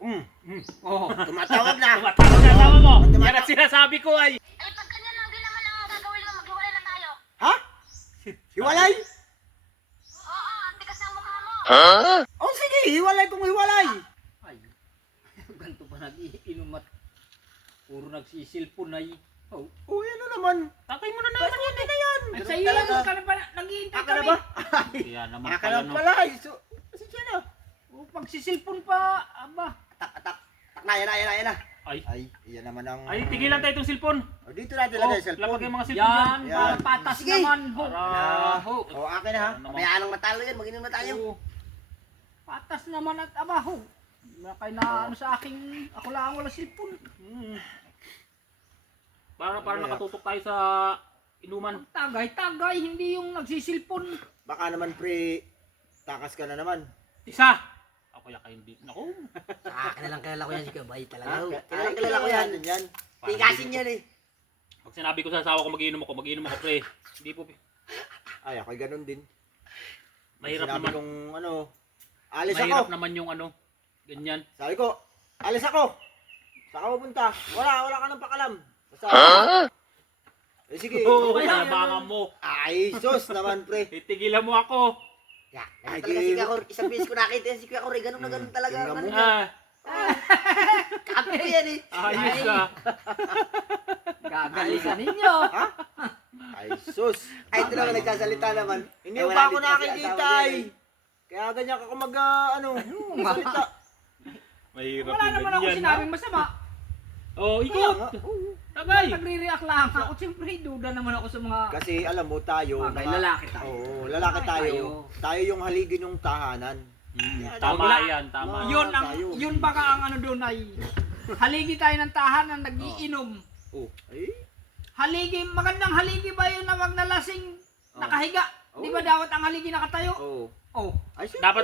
Oh, Tumatawag na. tumatawag na asawa mo. Tumatawag. Yan ang sinasabi ko ay. Eh, pag ganyan lang din naman ang gagawin mo, maghiwalay na tayo. Ha? Hiwalay? Oo, ang tigas ng mukha mo. Oh, sige, hiwalay kung hiwalay. Ay, ganito pa nag-iinom at puro nagsisilpon ay. Oh, Oh, yan na naman. Takay mo na naman yun Ano eh. na yan? ay Ganun sa'yo talaga. lang ka na pa nag-iintay Aka na kami. ba? Kaya naman Aka pala na no. pala. So, pasensya na. Oh, pagsisilpon pa, aba. Tak na, yan na. Ay. Ay, yan naman ang... Ay, tigilan tayo itong cellphone. Oh, dito natin lagay yung cellphone. Lapag yung mga cellphone Yan, dyan. para Yan. patas Sige. naman. Ho. Para, ho. Oh, akin na ha. Ano naman? Pabayaan ng matalo yan. Mag-inom na tayo. Oh, patas naman at aba, ho. Wala kayo na ano sa aking, ako lang wala silpon. Para nakatutok tayo sa inuman. Tagay, hindi yung nagsisilpon. Baka naman pre, takas ka na naman. Isa. Ako yaka hindi. Naku. Kilala ko yan si Kabay talaga. Kilala ko yan. Yan. Tigasin yan eh. Pag sinabi ko sa asawa ko magiinom ako pre. Hindi po. Ay, ako'y ganun din. Mahirap Sinabi naman. kong ano, alis Mahirap ako. naman yung ano. Ganyan. Sabi ko, alis ako. Saan ka pupunta? Wala ka nang pakalam. Basta, eh sige. Oo, Okay na. kalabangan mo. Ay, sus naman pre. Titigilan mo ako. Ay, Talaga si Kuya Kor, isang beses ko nakita yan si Kuya Kor, ganun na ganun talaga. tingnan mo. Ano, Ah, Kapi ko yan eh. Ayos ka. Gagalisan ninyo. ay, sus. Ay, ito naman nagsasalita naman. Hindi mo pa ako nakikita ay. Kaya ganyan ka mag, salita. Mahirap Wala yung naman ako ganyan. sinabing masama. Oh, ikot. Tagay. Nagre-react lang ako. Siyempre, duda naman ako sa mga Kasi alam mo tayo, bagay. Lalaki tayo. Oo, lalaki tayo. Tayo yung haligi ng tahanan. Tama Wala. yan, tama. Yun ang tayo. yun baka ang ano doon ay haligi tayo ng tahanan nagiinom. Oh, ay. Haligi, magandang haligi ba yun na wag na lasing nakahiga? Di ba dapat ang haligi nakatayo? Oh. Oh, Ay, syempre. Dapat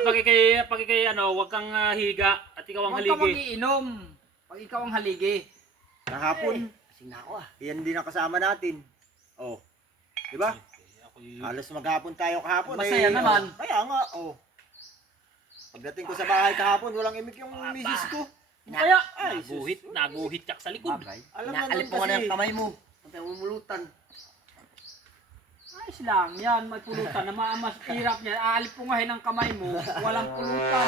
pag ikay ano, wag kang higa at ikaw ang wag ka haligi. magiinom. Pag ikaw ang haligi. Kahapon, Kasing na ako ah. yan din ang kasama natin. Oh. Di ba? Halos maghapon tayo kahapon. Masaya naman. Kaya nga, oh. Pagdating ko sa bahay kahapon, walang imik yung misis ko. Kaya, Ay, Naguhit yak sa likod. alam na nun Inaalip mo ka na kasi. yung kamay mo. Ang umulutan. ayos lang. Yan, may pulutan. Na mas hirap niya. Aalipungahin ang kamay mo. Walang pulutan.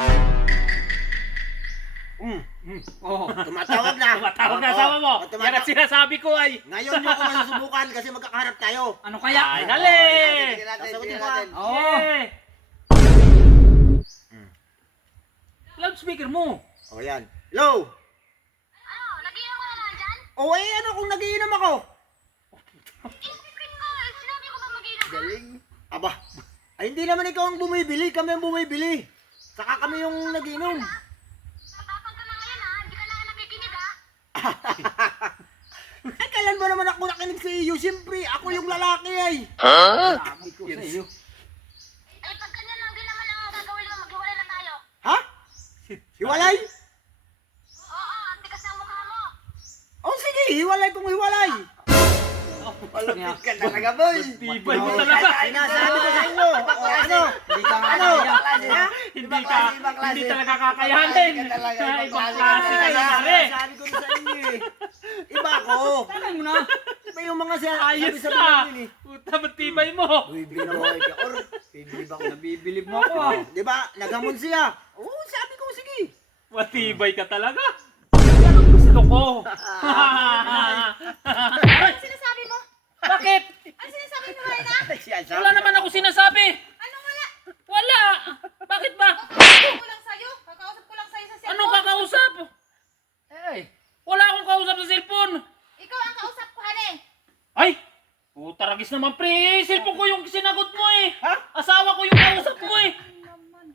Oh. Tumatawag na. Tumatawag na asawa mo. Oh, Yan ang sinasabi ko ay. Ngayon nyo ako masusubukan kasi magkakaharap tayo. Ano kaya? Ay, dali. Tingnan natin, Sasagutin tingnan ko, natin. Oo. Yeah. Loudspeaker mo. Oh, yan. Hello? Ano, nagiinom ka na naman dyan? Oh, eh, ano kung nagiinom ako? Inisipin ko, sinabi ko ba mag-iinom ka? Galing. Aba, ay hindi naman ikaw ang bumibili, kami ang bumibili. Saka kami yung nagiinom. Matapang ka na ngayon ha, hindi ka na nakikinig ha. Ay, kailan ba naman ako nakinig sa iyo? Siyempre, ako yung lalaki ay. Sabi ko sa iyo. Eh, pag ganyan lang din naman ang gagawin mo, maghiwalay na tayo. Ha? Hiwalay? Oo, ang tigas ng mukha mo. Oh, sige, hiwalay kung hiwalay. Malapit ka talaga, boy. Tibay mo talaga. Sinasabi ko sa inyo. Oh, ano? Hindi ka nga Ano? kaya. Hindi talaga kakayanin. Ibang klase ka na pare. Sinasabi ko sa inyo eh. Iba ako. Tagay mo na. Iba yung mga Ayos sabi ka. namin eh. Puta, matibay mo. Bibili mo kay Kuya Kor. Bibili ba ako? Nabibilib mo ako ah. Di ba? Nagamon siya. Oo, sabi ko, sige. Matibay ka talaga. Yan ang gusto ko. Ano sinasabi mo? Bakit? Ano sinasabi mo kanina? Wala naman ako sinasabi. Ano wala? Wala. Bakit ba? Kakausap ko lang sa'yo. Kakausap ko lang sa'yo sa cellphone. Anong kakausap? Eh, Wala akong kausap sa cellphone. Ikaw ang kausap ko, hane. Ay! Puta ragis naman pre. Cellphone ko yung sinagot mo eh. Asawa ko yung kausap mo eh.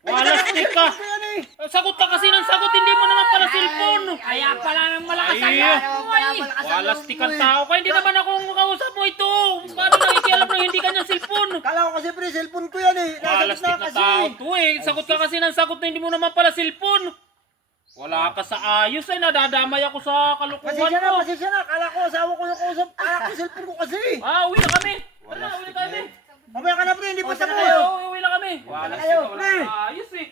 Walastik ka. Sagot ka kasi ng sagot. Hindi mo naman pala cellphone. kaya pala nang malakas ang Ay, loob mo eh. walastik ang tao ka. Hindi naman ako ang kausap mo ito. Paano nakikialam na hindi kanyang cellphone? Kala ko kasi pre, cellphone ko yan eh. Nasa Walastik gitna na kasi. tao to eh. Sagot ka kasi ng sagot na hindi mo naman pala cellphone. Wala ka sa ayos ay nadadamay ako sa kalukuhan mo. Pasensya na. Kala ko asawa ko yung kausap. Kala ko cellphone ko kasi. Ah, uwi na kami. Wala, uwi na kami. Mamaya ka na pre, hindi pa Punta na tayo. kayo. Uwi na kami. Wala kayo, wala pre. ka ayos eh.